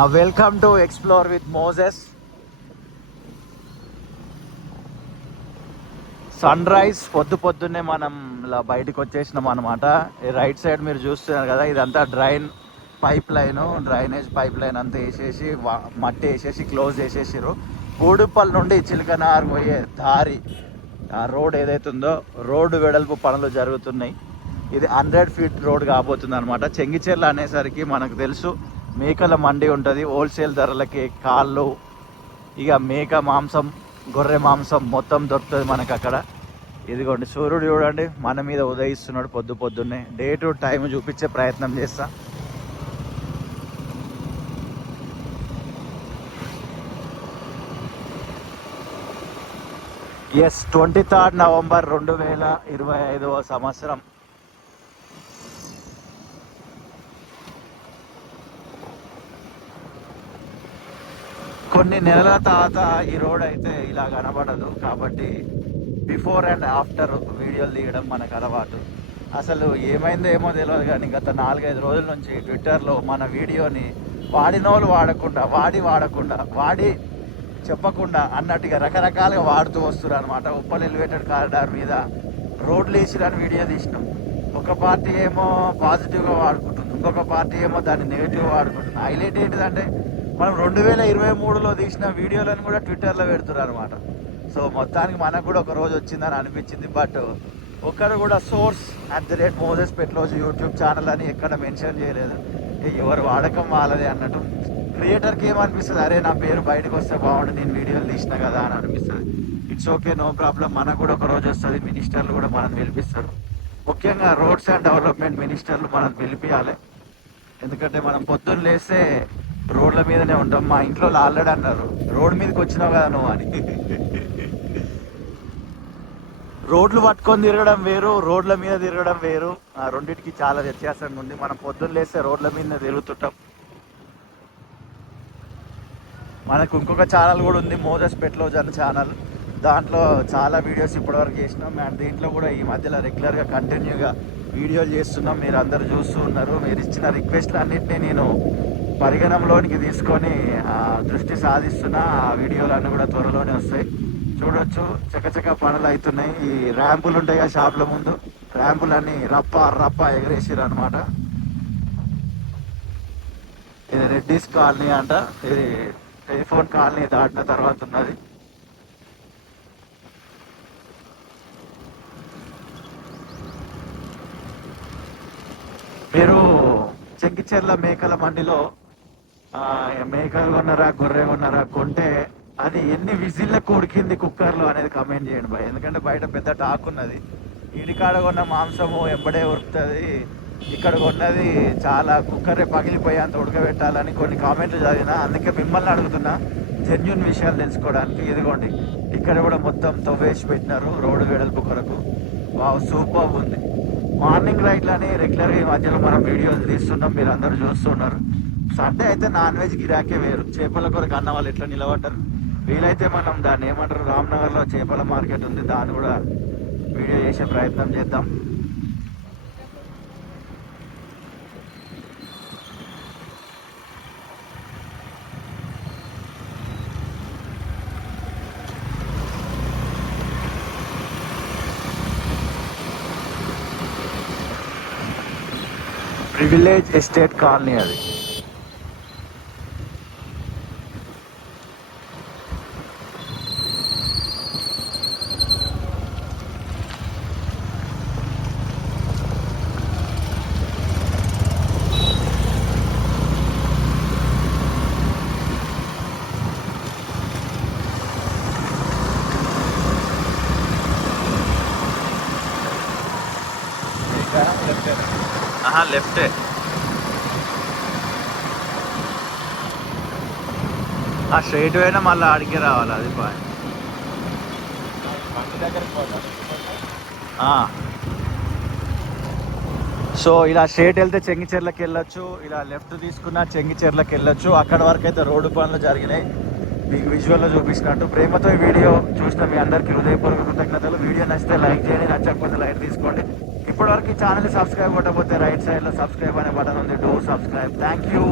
Welcome to explore with Moses. Sunrise పొద్దున్నే మనం ఇలా బయటకు వచ్చేసినాం అనమాట. రైట్ సైడ్ మీరు చూస్తున్నారు కదా, ఇదంతా డ్రైనేజ్ పైప్ లైన్ అంతా వేసేసి మట్టి వేసేసి క్లోజ్ చేసేసారు. గూడుపల్లి నుండి చిలకనార్ పోయే దారి, ఆ రోడ్ ఏదైతుందో రోడ్డు వెడల్పు పనులు జరుగుతున్నాయి. ఇది 100 ఫీట్ రోడ్ కాబోతుంది అనమాట. చెంగిచెర్ల అనేసరికి మనకు తెలుసు మేకల మండి ఉంటుంది, హోల్సేల్ ధరలకి కాళ్ళు, ఇక మేక మాంసం, గొర్రె మాంసం మొత్తం దొరుకుతుంది మనకు అక్కడ. ఇదిగోండి సూర్యుడు చూడండి మన మీద ఉదయిస్తున్నాడు పొద్దున్నే. డే టు టైం చూపించే ప్రయత్నం చేస్తా. ఎస్, 23 నవంబర్ 2025 సంవత్సరం. కొన్ని నెలల తర్వాత ఈ రోడ్ అయితే ఇలా కనబడదు, కాబట్టి బిఫోర్ అండ్ ఆఫ్టర్ వీడియోలు తీయడం మనకు అలవాటు. అసలు ఏమైందో ఏమో తెలియదు కానీ గత 4-5 రోజుల నుంచి ట్విట్టర్లో మన వీడియోని వాడినోళ్ళు వాడి చెప్పకుండా అన్నట్టుగా రకరకాలుగా వాడుతూ వస్తున్నారు అనమాట. ఉప్పల్ ఎలివేటెడ్ కారిడార్ మీద రోడ్లు వేసిరని వీడియో తీసినాం. ఒక పార్టీ ఏమో పాజిటివ్గా వాడుకుంటుంది, ఇంకొక పార్టీ ఏమో దాన్ని నెగిటివ్గా వాడుకుంటుంది. హైలైట్ ఏంటిదంటే మనం 2023లో తీసిన వీడియోలను కూడా ట్విట్టర్లో పెడుతున్నారు అనమాట. సో మొత్తానికి మనకు కూడా ఒక రోజు వచ్చిందని అనిపించింది. బట్ ఒక్కరు కూడా సోర్స్ @మోజెస్ పెట్లోజు యూట్యూబ్ ఛానల్ అని ఎక్కడ మెన్షన్ చేయలేదు. ఎవరు వాడకం వాళ్ళదే అన్నట్టు. క్రియేటర్కి ఏమనిపిస్తుంది, అరే నా పేరు బయటకు వస్తే బాగుంటుంది, నేను వీడియోలు తీసిన కదా అని అనిపిస్తుంది. It's okay, no problem. మనకు కూడా ఒక రోజు వస్తుంది, మినిస్టర్లు కూడా మనం పిలిపిస్తారు. ముఖ్యంగా రోడ్స్ అండ్ డెవలప్మెంట్ మినిస్టర్లు మనం పిలిపియాలి. ఎందుకంటే మనం పొద్దున్న లేస్తే రోడ్ల మీదనే ఉంటాం. మా ఇంట్లో ఆల్రెడీ అన్నారు, రోడ్డు మీదకి వచ్చినావు కదా నువ్వు అని. రోడ్లు పట్టుకొని తిరగడం వేరు, రోడ్ల మీద తిరగడం వేరు. ఆ రెండింటికి చాలా వ్యత్యాసంగా ఉంది. మనం పొద్దున్న లేస్తే రోడ్ల మీద తిరుగుతుంటాం. మనకు ఇంకొక ఛానల్ కూడా ఉంది, మోజెస్ పెట్లోజ్ అనే ఛానల్. దాంట్లో చాలా వీడియోస్ ఇప్పటివరకు చేసినాం. అండ్ దీంట్లో కూడా ఈ మధ్యలో రెగ్యులర్గా కంటిన్యూగా వీడియోలు చేస్తున్నాం. మీరు అందరు చూస్తూ ఉన్నారు. మీరు ఇచ్చిన రిక్వెస్ట్లు అన్నింటినీ నేను పరిగణంలోనికి తీసుకొని దృష్టి సాధిస్తున్నా. ఆ వీడియోలన్నీ కూడా త్వరలోనే వస్తాయి, చూడొచ్చు. చకచక పనులు అవుతున్నాయి. ఈ ర్యాంపులు ఉంటాయి కదా షాప్ల ముందు, ర్యాంపులన్నీ రప్ప ఎగరేసారు అనమాట. ఇది రెడ్డిస్ కాలనీ అంట. ఇది టెలిఫోన్ కాలనీ దాటిన తర్వాత ఉన్నది. మీరు చెంగిచెర్ల మేకల మండిలో మేకలు కొన్నారా, గొర్రె కొన్నారా, కొంటే అది ఎన్ని విజిల్లకు ఉడికింది కుక్కర్లో అనేది కమెంట్ చేయండి బాయ్. ఎందుకంటే బయట పెద్ద టాక్ ఉన్నది, ఈడికాడ కొన్న మాంసము ఎంబడే ఉడుకుతుంది, ఇక్కడ కొన్నది చాలా కుక్కరే పగిలిపోయేంత ఉడకబెట్టాలని కొన్ని కామెంట్లు చదివినా. అందుకే మిమ్మల్ని అడుగుతున్నా జెన్యున్ విషయాలు తెలుసుకోవడానికి. ఇదిగోండి ఇక్కడ కూడా మొత్తం తవ్వేసి పెట్టినారు రోడ్డు వెడల్పు కొరకు. సూపర్ ఉంది. మార్నింగ్ రైట్లని రెగ్యులర్గా ఈ మధ్యలో మనం వీడియోలు తీస్తున్నాం, మీరు అందరూ చూస్తున్నారు. సండే అయితే నాన్ వెజ్ గిరాకే వేరు. చేపల కొరకు అన్న వాళ్ళు ఎట్లా నిలబడ్డారు. వీలైతే మనం దాన్ని ఏమంటారు, రామ్నగర్లో చేపల మార్కెట్ ఉంది, దాన్ని కూడా వీడియో చేసే ప్రయత్నం చేద్దాం. ప్రివిలేజ్ ఎస్టేట్ కాలనీ అది. లెఫ్టే. ఆ స్ట్రైట్ పోయినా మళ్ళీ ఆడికే రావాలి, అది బాయ్. సో ఇలా స్ట్రైట్ వెళ్తే చెంగిచెర్లకి వెళ్ళొచ్చు, ఇలా లెఫ్ట్ తీసుకున్న చెంగిచెర్లకి వెళ్ళొచ్చు. అక్కడ వరకు అయితే రోడ్డు పనులు జరిగినాయి, మీకు విజువల్లో చూపించినట్టు. ప్రేమతో ఈ వీడియో చూసిన మీ అందరికీ హృదయపూర్వక కృతజ్ఞతలు. వీడియో నచ్చితే లైక్ చేయండి, నచ్చకపోతే లైక్ తీసుకోండి. ఇప్పటివరకు ఛానల్ని సబ్స్క్రైబ్ కొట్టకపోతే రైట్ సైడ్లో సబ్స్క్రైబ్ అనే బటన్ ఉంది, డూ సబ్స్క్రైబ్. Thank you.